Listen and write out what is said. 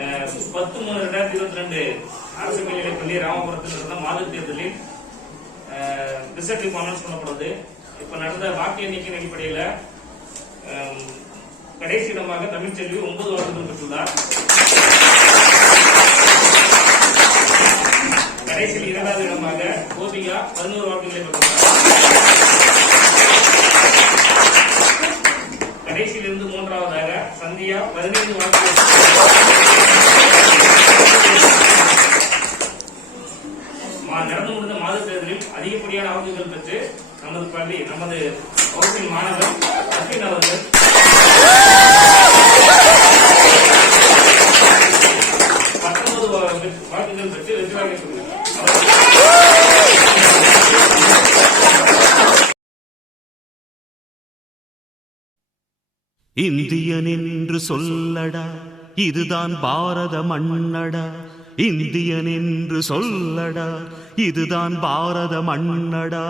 10/3/2022 அரசு மேல்நிலைப்பள்ளி ராமபுரத்தில் நடந்த மாதிரி தேர்தலில் ரிசல்ட் இப்போ அனௌன்ஸ் பண்ணப்படுது. இப்ப நடந்த வாக்கு எண்ணிக்கையின் அடிப்படையில் கடைசி இடமாக தமிழ்ச்செல்வி 9 வாக்குகள் பெற்றுள்ளார். கடைசியில் 2வது இடமாக கோபிகா 11 வாக்குகளை பெற்றுள்ளார். கடைசியிலிருந்து 3வதாக சந்தியா 15 வாக்குகள். நடந்து முடிந்த மாத தேர்தலில் அதிகப்படியான வாக்குகள் பெற்று நமது வகுப்பின் மாணவர் அஸ்வின் அவர்கள் வாக்குகள் பெற்று வெற்றியாக இந்தியன் என்று சொல்லடா, இதுதான் பாரத மண்ணடா. இந்தியன் என்று சொல்லடா, இதுதான் பாரத மண்ணடா.